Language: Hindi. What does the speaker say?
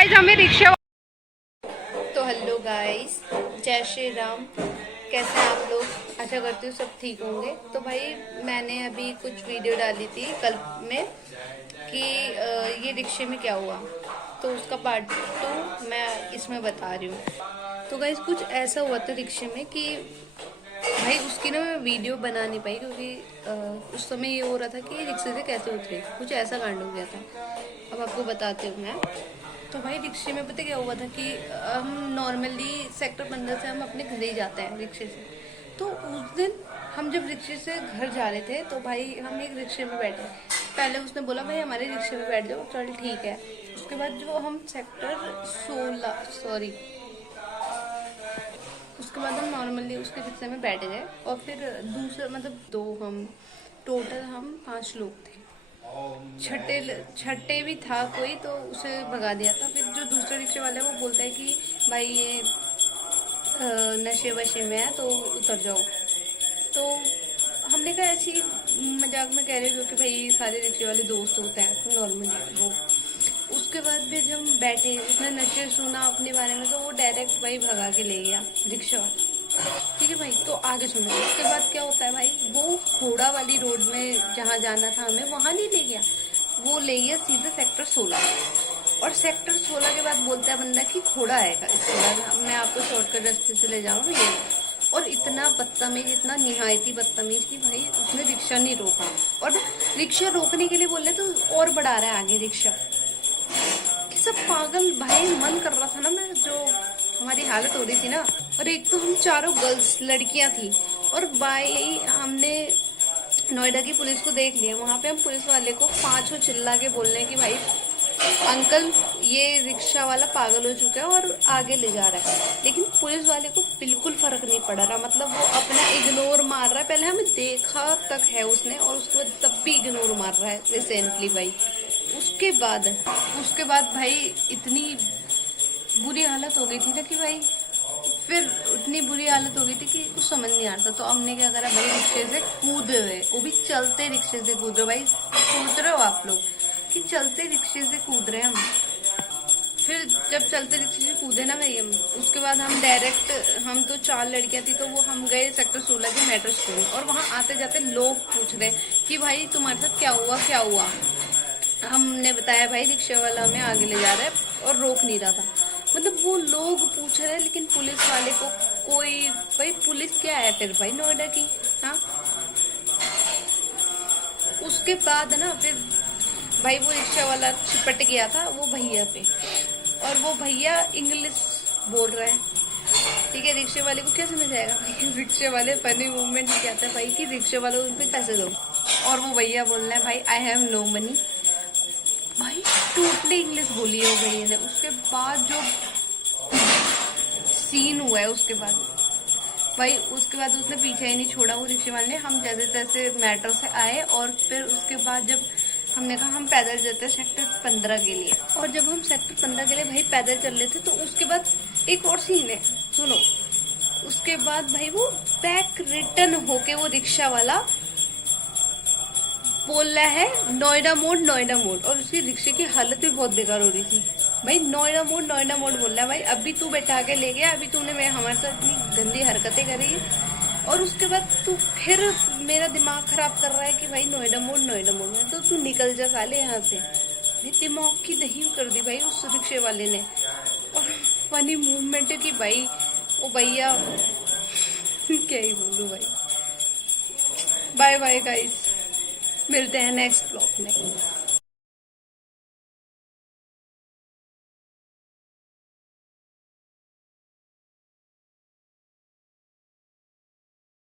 गाइस हमें रिक्शा। तो हेलो गाइस, जय श्री राम। कैसे हैं आप लोग? आशा करती हूँ सब ठीक होंगे। तो भाई मैंने अभी कुछ वीडियो डाली थी कल में कि ये रिक्शे में क्या हुआ, तो उसका पार्ट 2 मैं इसमें बता रही हूँ। तो गाइस कुछ ऐसा हुआ था रिक्शे में कि भाई उसकी ना मैं वीडियो बना नहीं पाई, क्योंकि उस समय ये हो रहा था कि रिक्शे से कैसे उतरे, कुछ ऐसा कांड हो गया था। अब आपको बताती हूँ मैं। तो भाई रिक्शे में पता क्या हुआ था कि हम नॉर्मली सेक्टर 15 से हम अपने घर ही जाते हैं रिक्शे से। तो उस दिन हम जब रिक्शे से घर जा रहे थे तो भाई हम एक रिक्शे में बैठे। पहले उसने बोला भाई हमारे रिक्शे में बैठ जाओ, चल ठीक है। उसके बाद जो हम सेक्टर 16 सॉरी उसके बाद हम नॉर्मली उसके रिक्शे में बैठ गए। और फिर दूसरा मतलब दो हम टोटल हम 5 लोग थे। छठे भी था कोई, तो उसे भगा दिया था। फिर जो दूसरा रिक्शे वाला है वो बोलता है कि भाई ये नशे वशे में है तो उतर जाओ। तो हमने कहा ऐसी मजाक में कह रहे हो कि भाई सारे रिक्शे वाले दोस्त होते हैं नॉर्मली वो। उसके बाद भी जब हम बैठे, उसने नशे सुना अपने बारे में तो वो डायरेक्ट भाई भगा के ले गया रिक्शा वाला। ठीक है भाई, तो आगे सुनो। उसके बाद क्या होता है भाई, वो खोड़ा वाली रोड में जहाँ जाना था हमें वहाँ नहीं ले गया, वो ले गया सीधे सेक्टर 16। और सेक्टर 16 के बाद बोलता है बंदा कि खोड़ा आएगा, इसके बाद मैं आपको शॉर्टकट रास्ते से ले जाऊँगा ये। और इतना बदतमीज, इतना निहायती बदतमीज कि भाई उसने रिक्शा नहीं रोका। और रिक्शा रोकने के लिए बोले तो और बढ़ा रहा है आगे रिक्शा। सब पागल भाई। मन कर रहा था ना, मैं जो हमारी हालत हो रही थी ना। और एक तो हम चारों गर्ल्स लड़कियां थी। और भाई हमने नोएडा की पुलिस को देख लिया। वहां पे हम पुलिस वाले को 5 चिल्ला के बोल रहे हैं कि भाई अंकल ये रिक्शा वाला पागल हो चुका है और आगे ले जा रहा है। लेकिन पुलिस वाले को बिल्कुल फर्क नहीं पड़ रहा, मतलब वो अपना इग्नोर मार रहा है। पहले हमें देखा तक है उसने और उसके बाद तब भी इग्नोर मार रहा है रिसेंटली भाई। उसके बाद भाई इतनी बुरी हालत हो गई थी ना कि भाई फिर इतनी बुरी हालत हो गई थी कि कुछ समझ नहीं आ रहा था। तो हमने क्या करा भाई, रिक्शे से कूद रहे, वो भी चलते रिक्शे से कूद रहे। भाई सोच रहे हो आप लोग कि चलते रिक्शे से कूद रहे हम। फिर जब चलते रिक्शे से कूदे ना भाई हम, उसके बाद हम डायरेक्ट, हम तो 4 लड़कियां थी तो वो हम गए सेक्टर 16 के मेट्रो स्कूल। और वहाँ आते जाते लोग पूछ रहे कि भाई तुम्हारे साथ क्या हुआ क्या हुआ। हमने बताया भाई रिक्शा वाला हमें आगे ले जा रहा है और रोक नहीं रहा था। मतलब वो लोग पूछ रहे हैं लेकिन पुलिस वाले को कोई, भाई पुलिस क्या है फिर भाई नोएडा की। हाँ, उसके बाद ना फिर भाई वो रिक्शा वाला चिपट गया था वो भैया पे। और वो भैया इंग्लिश बोल रहा है। ठीक है, रिक्शे वाले को क्या समझ आएगा भाई। रिक्शे वाले फनी मूवमेंट क्या था भाई कि रिक्शे वाले उनको पैसे दो। और वो भैया बोल रहे हैं भाई आई हैव नो मनी। भाई टोटली इंग्लिश बोली है वो भैया ने। उसके बाद जो सीन हुआ है उसके बाद भाई, उसके बाद उसने पीछे ही नहीं छोड़ा वो रिक्शे वाले ने। हम जैसे तैसे मेट्रो से आए और फिर उसके बाद जब हमने कहा हम पैदल चलते हैं सेक्टर 15 के लिए। और जब हम सेक्टर 15 के लिए भाई पैदल चल रहे थे तो उसके बाद एक और सीन है, सुनो। उसके बाद भाई वो बैक रिटर्न होके वो रिक्शा वाला बोल रहा है नोएडा मोड़ नोएडा मोड़। और उसकी रिक्शे की हालत भी बहुत बेकार हो रही थी भाई। नोएडा मोड़ बोल रहा है। भाई अभी तू बैठा के ले गया, अभी तूने हमारे साथ इतनी गंदी हरकतें करी और उसके बाद तू फिर मेरा दिमाग खराब कर रहा है कि भाई नोएडा मोड़ में। तो तू निकल जा साले यहाँ से। दिमाग की दही कर दी भाई उस रिक्शे वाले ने। और फनी मूवमेंट है कि भाई वो भैया क्या ही बोलूं भाई। बाय बाय गाइस, मिलते हैं नेक्स्ट ब्लॉग में।